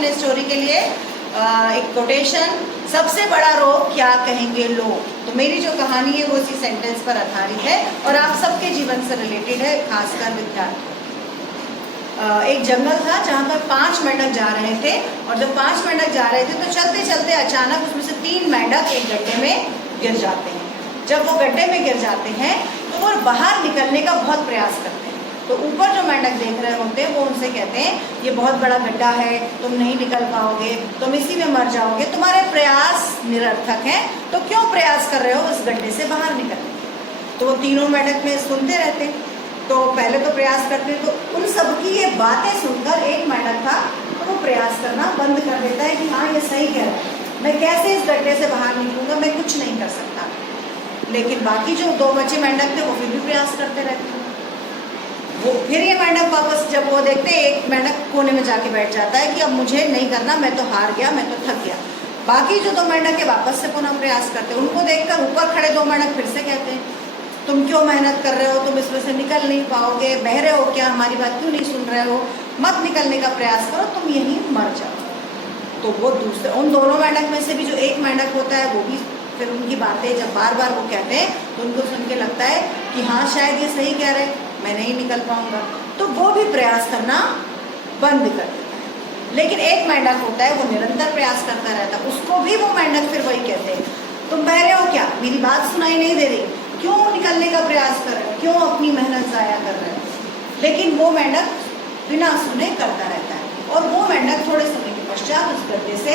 अपने स्टोरी के लिए एक कोटेशन, सबसे बड़ा रोग क्या कहेंगे लोग। तो मेरी जो कहानी है वो इसी सेंटेंस पर आधारित है और आप सबके जीवन से रिलेटेड है, खासकर विद्यार्थी। एक जंगल था जहाँ पर 5 मेंढक जा रहे थे और जब 5 मेंढक जा रहे थे तो चलते चलते अचानक उसमें से 3 मेंढक एक गड्ढे में गिर जाते हैं। जब वो गड्ढे में गिर जाते हैं तो वो बाहर निकलने का बहुत प्रयास करते हैं। तो ऊपर जो मेंढक देख रहे होते हैं वो उनसे कहते हैं ये बहुत बड़ा गड्ढा है, तुम नहीं निकल पाओगे, तुम इसी में मर जाओगे, तुम्हारे प्रयास निरर्थक हैं, तो क्यों प्रयास कर रहे हो उस गड्ढे से बाहर निकलने। तो वो तीनों मेंढक में सुनते रहते, तो पहले तो प्रयास करते, तो उन सबकी ये बातें सुनकर एक मेंढक था तो वो प्रयास करना बंद कर देता है कि हाँ ये सही कह रहा है, मैं कैसे इस गड्ढे से बाहर निकलूंगा, मैं कुछ नहीं कर सकता। लेकिन बाकी जो 2 बचे मेंढक थे वो फिर भी प्रयास करते रहते हैं। वो फिर ये मेंढक वापस जब वो देखते हैं, एक मेंढक कोने में जाके बैठ जाता है कि अब मुझे नहीं करना, मैं तो हार गया, मैं तो थक गया। बाकी जो 2 मेंढक के वापस से पुनः प्रयास करते हैं। उनको देखकर ऊपर खड़े 2 मेंढक फिर से कहते हैं तुम क्यों मेहनत कर रहे हो, तुम इसमें से निकल नहीं पाओगे, बहरे हो क्या, हमारी बात क्यों नहीं सुन रहे हो, मत निकलने का प्रयास करो, तुम यहीं मर जाओ। तो वो दूसरे उन दोनों मेंढक में से भी जो एक मेंढक होता है वो भी फिर उनकी बातें जब बार बार वो कहते हैं तो उनको सुन के लगता है कि हाँ शायद ये सही कह रहे, मैं नहीं निकल पाऊंगा, तो वो भी प्रयास करना बंद कर देता है। लेकिन एक मेंढक होता है वो निरंतर प्रयास करता रहता है, उसको भी वो मेंढक फिर वही कहते हैं तुम बहरे हो क्या, मेरी बात सुनाई नहीं दे रही, क्यों निकलने का प्रयास कर रहे हो, क्यों अपनी मेहनत जाया कर रहे हो। लेकिन वो मेंढक बिना सुने करता रहता है और वो मेंढक थोड़े समय के पश्चात उस गड्ढे से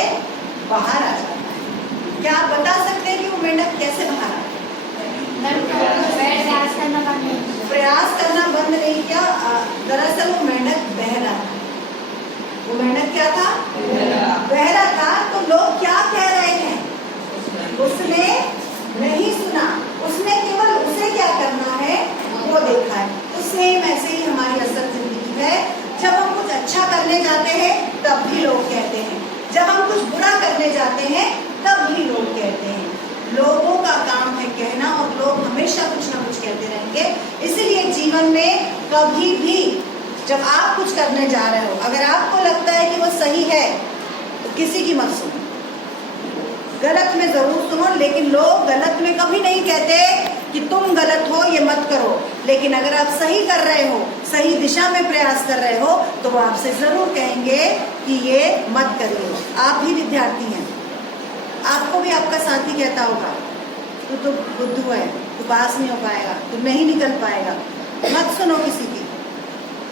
बाहर आ जाता है। क्या आप बता सकते हैं कि वो मेंढक कैसे बाहर आ गया? प्रयास करना बंद नहीं किया, दरअसल वो मेंढक बहरा था। वो मेंढक क्या था? बहरा था। तो लोग क्या कह रहे हैं उसने नहीं सुना, उसने केवल उसे क्या करना है वो देखा है। तो सेम ऐसे ही हमारी असल जिंदगी है, जब हम कुछ अच्छा करने जाते हैं तब भी लोग कहते हैं, जब हम कुछ बुरा करने जाते हैं तब भी लोग कहते हैं। लोगों का काम है कहना और लोग हमेशा कुछ ना कुछ कहते रहेंगे। इसलिए जीवन में कभी भी जब आप कुछ करने जा रहे हो, अगर आपको लगता है कि वो सही है तो किसी की मत सुनो, गलत में जरूर सुनो, लेकिन लोग गलत में कभी नहीं कहते कि तुम गलत हो ये मत करो। लेकिन अगर आप सही कर रहे हो, सही दिशा में प्रयास कर रहे हो तो वो आपसे जरूर कहेंगे कि ये मत करिए। आप भी विद्यार्थी हैं, आपको भी आपका साथी कहता होगा तू तो बुद्धू है, तू पास नहीं हो पाएगा, तू नहीं निकल पाएगा, मत सुनो किसी की,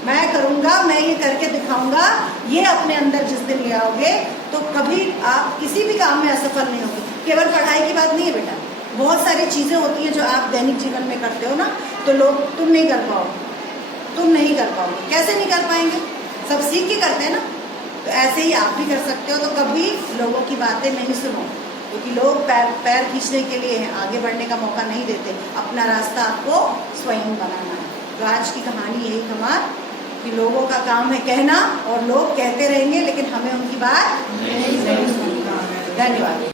मैं करूंगा, मैं ये करके दिखाऊंगा। ये अपने अंदर जिस दिन ले आओगे तो कभी आप किसी भी काम में असफल नहीं होगे। केवल पढ़ाई की बात नहीं है बेटा, बहुत सारी चीजें होती हैं जो आप दैनिक जीवन में करते हो ना, तो लोग तुम नहीं कर पाओगे, तुम नहीं कर पाओगे। कैसे नहीं कर पाएंगे? सब सीख के करते हैं ना। तो ऐसे ही आप भी कर सकते हो। तो कभी लोगों की बातें नहीं सुनो, क्योंकि लोग पैर खींचने के लिए हैं, आगे बढ़ने का मौका नहीं देते। अपना रास्ता आपको स्वयं बनाना है। तो आज की कहानी यही कमाल कि लोगों का काम है कहना और लोग कहते रहेंगे, लेकिन हमें उनकी बात नहीं सुननी। धन्यवाद।